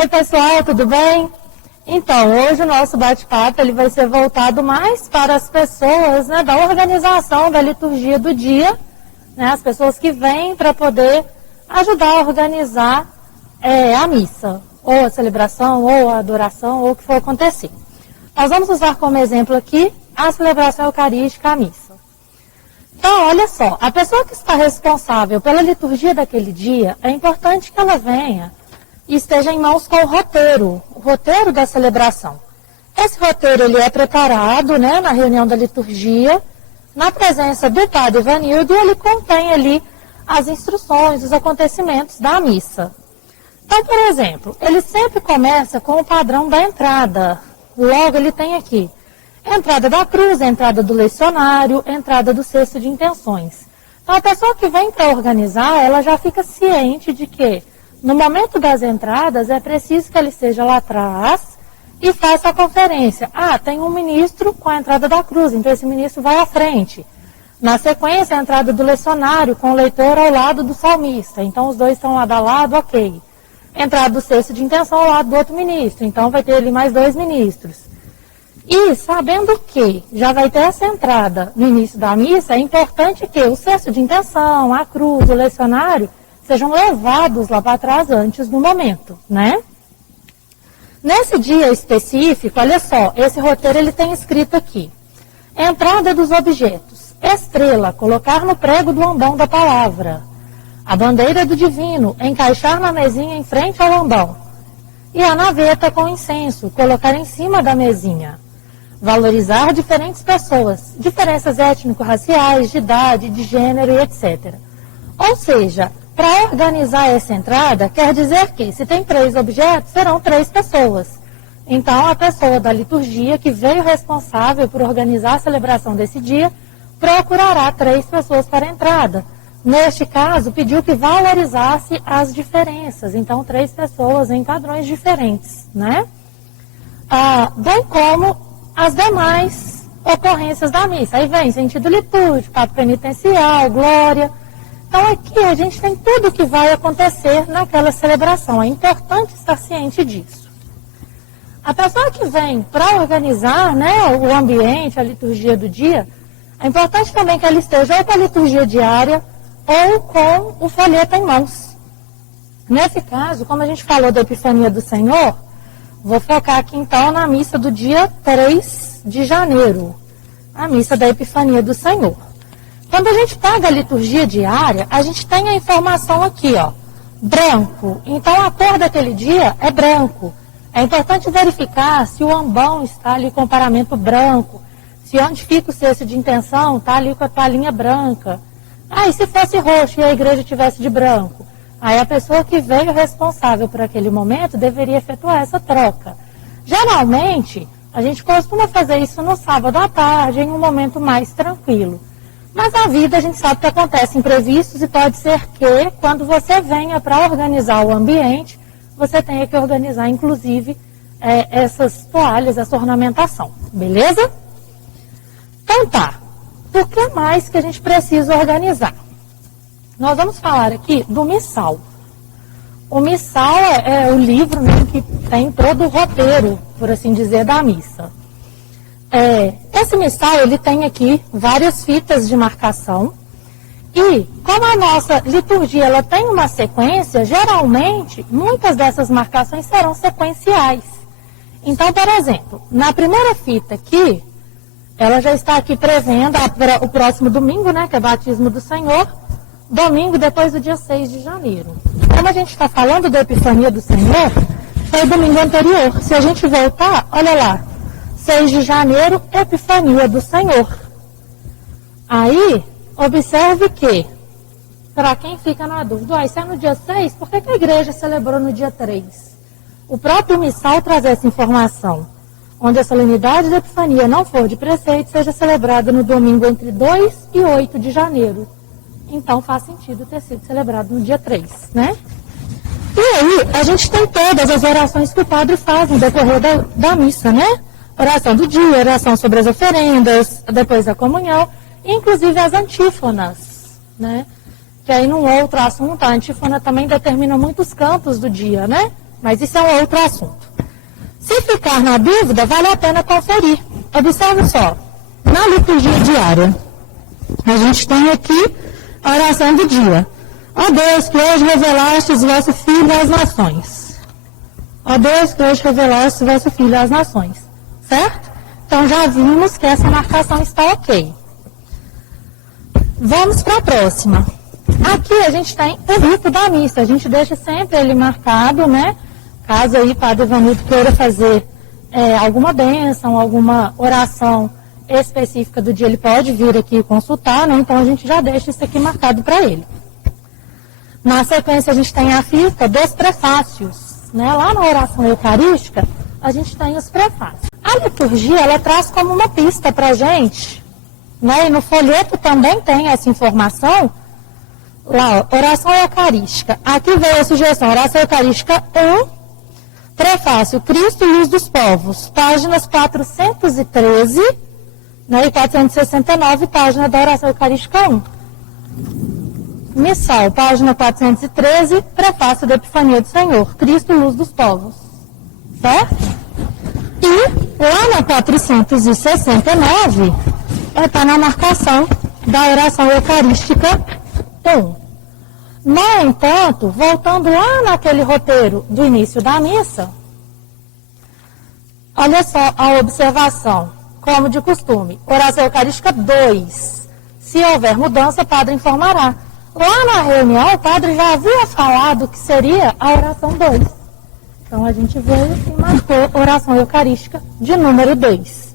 Oi, pessoal, tudo bem? Então, hoje o nosso bate-papo ele vai ser voltado mais para as pessoas, né, da organização da liturgia do dia, né, as pessoas que vêm para poder ajudar a organizar a missa, ou a celebração, ou a adoração, ou o que for acontecer. Nós vamos usar como exemplo aqui a celebração eucarística, a missa. Então, olha só, a pessoa que está responsável pela liturgia daquele dia, é importante que ela venha e esteja em mãos com o roteiro da celebração. Esse roteiro ele é preparado, né, na reunião da liturgia, na presença do padre Ivanildo, e ele contém ali as instruções, os acontecimentos da missa. Então, por exemplo, ele sempre começa com o padrão da entrada. Logo, ele tem aqui entrada da cruz, entrada do lecionário, entrada do cesto de intenções. Então, a pessoa que vem para organizar, ela já fica ciente de que no momento das entradas, é preciso que ele esteja lá atrás e faça a conferência. Ah, tem um ministro com a entrada da cruz, então esse ministro vai à frente. Na sequência, a entrada do lecionário, com o leitor ao lado do salmista. Então, os dois estão lado a lado, ok. Entrada do cesto de intenção ao lado do outro ministro. Então, vai ter ali mais 2 ministros. E, sabendo que já vai ter essa entrada no início da missa, é importante que o cesto de intenção, a cruz, o lecionário, sejam levados lá para trás antes do momento, né? Nesse dia específico, olha só, esse roteiro ele tem escrito aqui. Entrada dos objetos. Estrela, colocar no prego do ambão da palavra. A bandeira do divino, encaixar na mesinha em frente ao ambão. E a naveta com incenso, colocar em cima da mesinha. Valorizar diferentes pessoas, diferenças étnico-raciais, de idade, de gênero e etc. Ou seja, para organizar essa entrada, quer dizer que, se tem 3 objetos, serão 3 pessoas. Então, a pessoa da liturgia que veio responsável por organizar a celebração desse dia, procurará 3 pessoas para a entrada. Neste caso, pediu que valorizasse as diferenças. Então, 3 pessoas em padrões diferentes, né? Bem como as demais ocorrências da missa. Aí vem sentido litúrgico, ato penitencial, glória. Então, aqui a gente tem tudo o que vai acontecer naquela celebração. É importante estar ciente disso. A pessoa que vem para organizar, né, o ambiente, a liturgia do dia, é importante também que ela esteja ou com a liturgia diária ou com o folheto em mãos. Nesse caso, como a gente falou da Epifania do Senhor, vou focar aqui então na missa do dia 3 de janeiro, a missa da Epifania do Senhor. Quando a gente pega a liturgia diária, a gente tem a informação aqui, ó, branco. Então, a cor daquele dia é branco. É importante verificar se o ambão está ali com o paramento branco, se onde fica o cesto de intenção está ali com a toalhinha branca. E se fosse roxo e a igreja tivesse de branco? Aí a pessoa que veio responsável por aquele momento deveria efetuar essa troca. Geralmente, a gente costuma fazer isso no sábado à tarde, em um momento mais tranquilo. Mas a vida, a gente sabe que acontece imprevistos e pode ser que, quando você venha para organizar o ambiente, você tenha que organizar, inclusive, essas toalhas, essa ornamentação. Beleza? Então tá. Por que mais que a gente precisa organizar? Nós vamos falar aqui do missal. O missal é o livro, né, que tem todo o roteiro, por assim dizer, da missa. Esse missal, ele tem aqui várias fitas de marcação. E, como a nossa liturgia ela tem uma sequência, geralmente, muitas dessas marcações serão sequenciais. Então, por exemplo, na primeira fita aqui, ela já está aqui prevendo o próximo domingo, né, que é Batismo do Senhor, domingo depois do dia 6 de janeiro. Como a gente está falando da Epifania do Senhor, foi o domingo anterior. Se a gente voltar, olha lá, 6 de janeiro, Epifania do Senhor. Aí, observe que, para quem fica na dúvida, isso é no dia 6, por que a igreja celebrou no dia 3? O próprio missal traz essa informação. Onde a solenidade da Epifania não for de preceito, seja celebrada no domingo entre 2 e 8 de janeiro. Então, faz sentido ter sido celebrado no dia 3, né? E aí, a gente tem todas as orações que o padre faz no decorrer da missa, né? Oração do dia, oração sobre as oferendas, depois da comunhão, inclusive as antífonas, né? Que aí, num outro assunto, a antífona também determina muitos cantos do dia, né? Mas isso é um outro assunto. Se ficar na dúvida, vale a pena conferir. Observe só, na liturgia diária, a gente tem aqui a oração do dia. Ó Deus, que hoje revelastes vosso Filho às nações. Ó Deus, que hoje revelastes vosso Filho às nações. Certo? Então já vimos que essa marcação está ok. Vamos para a próxima. Aqui a gente tem o rito da missa. A gente deixa sempre ele marcado, né? Caso aí o Padre Ivanildo queira fazer alguma bênção, alguma oração específica do dia, ele pode vir aqui consultar, né? Então a gente já deixa isso aqui marcado para ele. Na sequência a gente tem a fita dos prefácios, né? Lá na oração eucarística a gente tem os prefácios. A liturgia ela traz como uma pista para a gente, né? E no folheto também tem essa informação. Lá, ó, oração eucarística. Aqui veio a sugestão, oração eucarística 1. Prefácio, Cristo, Luz dos Povos, páginas 413, né, e 469, página da oração eucarística 1. Missal, página 413, prefácio da Epifania do Senhor, Cristo, Luz dos Povos. Certo? E lá na 469, está na marcação da oração eucarística 1. No entanto, voltando lá naquele roteiro do início da missa, olha só a observação, como de costume, oração eucarística 2. Se houver mudança, o padre informará. Lá na reunião, o padre já havia falado que seria a oração 2. Então, a gente veio e marcou oração eucarística de número 2.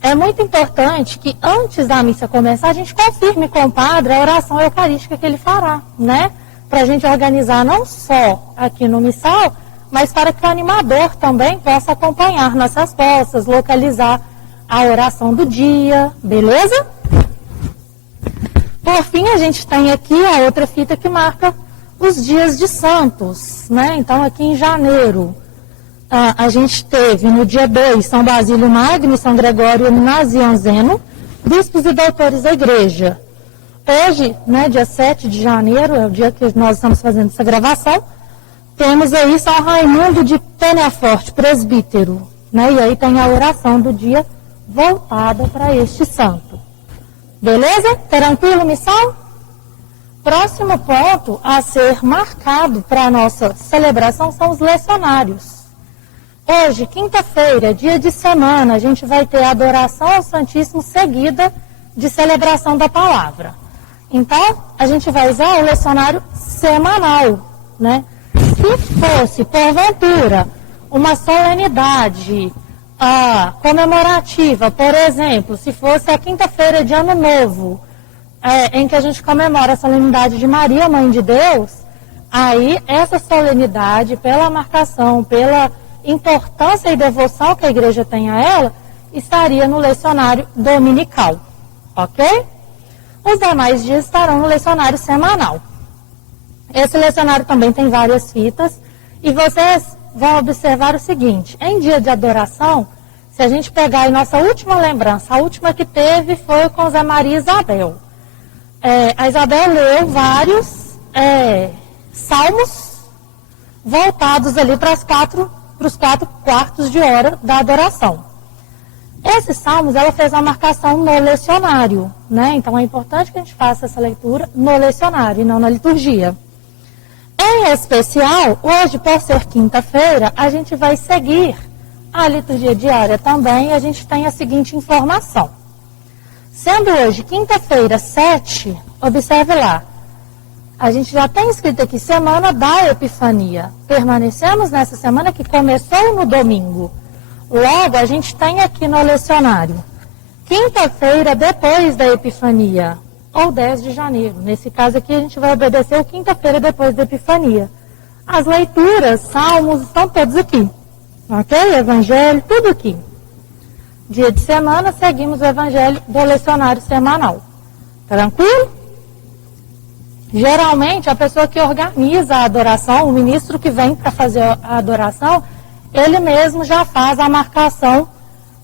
É muito importante que antes da missa começar, a gente confirme com o padre a oração eucarística que ele fará, né? Para a gente organizar não só aqui no missal, mas para que o animador também possa acompanhar nas respostas, localizar a oração do dia, beleza? Por fim, a gente tem aqui a outra fita que marca os dias de santos, né? Então, aqui em janeiro, a gente teve no dia 2 São Basílio Magno e São Gregório Nazianzeno, bispos e doutores da igreja. Hoje, né, dia 7 de janeiro, é o dia que nós estamos fazendo essa gravação, temos aí São Raimundo de Penaforte, presbítero, né, e aí tem a oração do dia voltada para este santo. Beleza? Tranquilo, missão? Próximo ponto a ser marcado para a nossa celebração são os lecionários. Hoje, quinta-feira, dia de semana, a gente vai ter a adoração ao Santíssimo seguida de celebração da palavra. Então, a gente vai usar o lecionário semanal, né? Se fosse, porventura, uma solenidade comemorativa, por exemplo, se fosse a quinta-feira de Ano Novo, em que a gente comemora a solenidade de Maria, Mãe de Deus, aí essa solenidade, pela marcação, pela importância e devoção que a igreja tem a ela, estaria no lecionário dominical, ok? Os demais dias estarão no lecionário semanal. Esse lecionário também tem várias fitas, e vocês vão observar o seguinte, em dia de adoração, se a gente pegar a nossa última lembrança, a última que teve foi com Zé Maria e Isabel. A Isabel leu vários salmos voltados ali para os 4 quartos de hora da adoração. Esses salmos, ela fez a marcação no lecionário, né? Então é importante que a gente faça essa leitura no lecionário e não na liturgia. Em especial, hoje, por ser quinta-feira, a gente vai seguir a liturgia diária também, e a gente tem a seguinte informação. Sendo hoje quinta-feira 7, observe lá, a gente já tem escrito aqui, semana da Epifania. Permanecemos nessa semana que começou no domingo. Logo, a gente tem aqui no lecionário, quinta-feira depois da Epifania, ou 10 de janeiro. Nesse caso aqui, a gente vai obedecer o quinta-feira depois da Epifania. As leituras, salmos, estão todos aqui. Ok? Evangelho, tudo aqui. Dia de semana, seguimos o evangelho do lecionário semanal. Tranquilo? Geralmente, a pessoa que organiza a adoração, o ministro que vem para fazer a adoração, ele mesmo já faz a marcação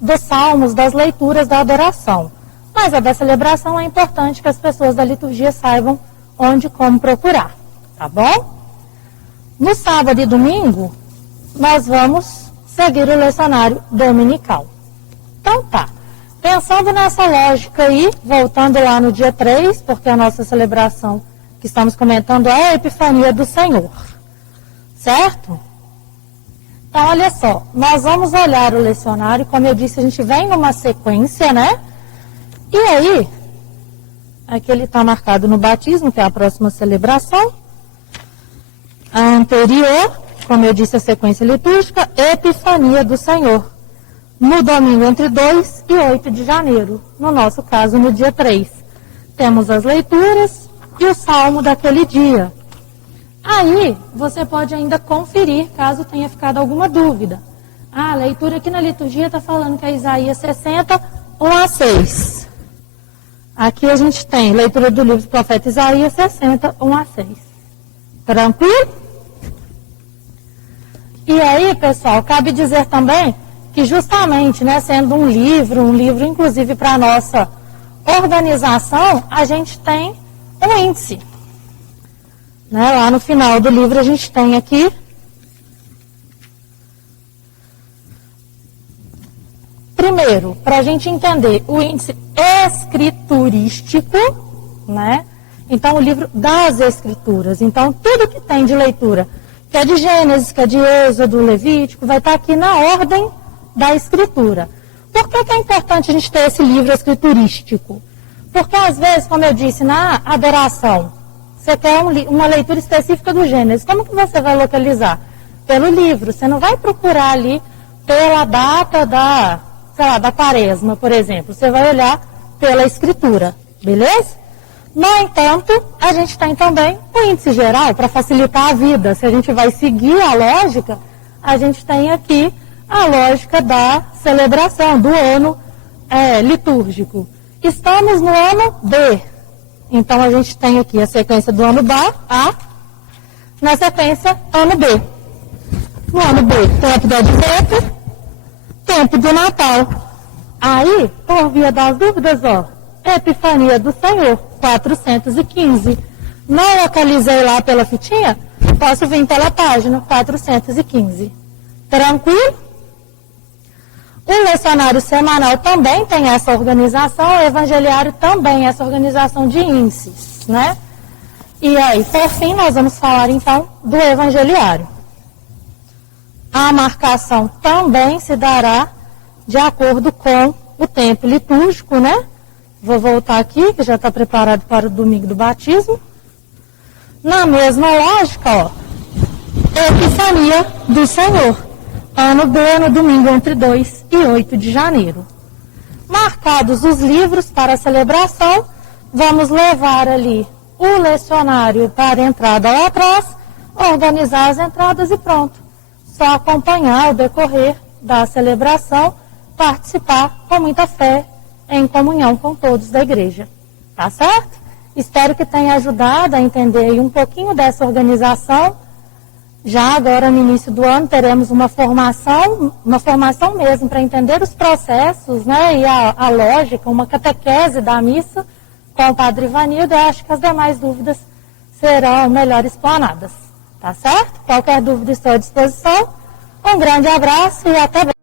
dos salmos, das leituras da adoração. Mas a da celebração é importante que as pessoas da liturgia saibam onde e como procurar. Tá bom? No sábado e domingo, nós vamos seguir o lecionário dominical. Então tá. Pensando nessa lógica aí, voltando lá no dia 3, porque a nossa celebração que estamos comentando é a Epifania do Senhor. Certo? Então, olha só, nós vamos olhar o lecionário, como eu disse, a gente vem numa sequência, né? E aí, aqui ele está marcado no batismo, que é a próxima celebração. A anterior, como eu disse, a sequência litúrgica, Epifania do Senhor. No domingo entre 2 e 8 de janeiro, no nosso caso, no dia 3. Temos as leituras e o salmo daquele dia. Aí, você pode ainda conferir, caso tenha ficado alguma dúvida. A leitura aqui na liturgia está falando que é Isaías 60, 1 a 6. Aqui a gente tem leitura do livro do profeta Isaías 60, 1 a 6. Tranquilo? E aí, pessoal, cabe dizer também que justamente, né, sendo um livro inclusive para a nossa organização, a gente tem um índice. Né, lá no final do livro a gente tem aqui primeiro, para a gente entender o índice escriturístico, né? Então, o livro das escrituras. Então, tudo que tem de leitura, que é de Gênesis, que é de Êxodo, Levítico, vai estar aqui na ordem da escritura. Por que é importante a gente ter esse livro escriturístico? Porque, às vezes, como eu disse, na adoração, você quer uma leitura específica do Gênesis. Como que você vai localizar? Pelo livro. Você não vai procurar ali pela data da, sei lá, da quaresma, por exemplo. Você vai olhar pela escritura. Beleza? No entanto, a gente tem também o índice geral para facilitar a vida. Se a gente vai seguir a lógica, a gente tem aqui a lógica da celebração, do ano litúrgico. Estamos no ano B. Então, a gente tem aqui a sequência do ano A, na sequência, ano B. No ano B, tempo do Advento, tempo do Natal. Aí, por via das dúvidas, ó, Epifania do Senhor, 415. Não localizei lá pela fitinha? Posso vir pela página, 415. Tranquilo? O lecionário semanal também tem essa organização, o evangeliário também, essa organização de índices, né? E aí, por fim, nós vamos falar, então, do evangeliário. A marcação também se dará de acordo com o tempo litúrgico, né? Vou voltar aqui, que já está preparado para o domingo do batismo. Na mesma lógica, ó, Epifania do Senhor. Ano B, no domingo entre 2 e 8 de janeiro. Marcados os livros para a celebração, vamos levar ali o lecionário para a entrada lá atrás, organizar as entradas e pronto. Só acompanhar o decorrer da celebração, participar com muita fé, em comunhão com todos da igreja. Tá certo? Espero que tenha ajudado a entender aí um pouquinho dessa organização. Já agora, no início do ano, teremos uma formação mesmo para entender os processos, né, e a lógica, uma catequese da missa com o Padre Ivanildo. Eu acho que as demais dúvidas serão melhor explanadas. Tá certo? Qualquer dúvida estou à disposição. Um grande abraço e até breve.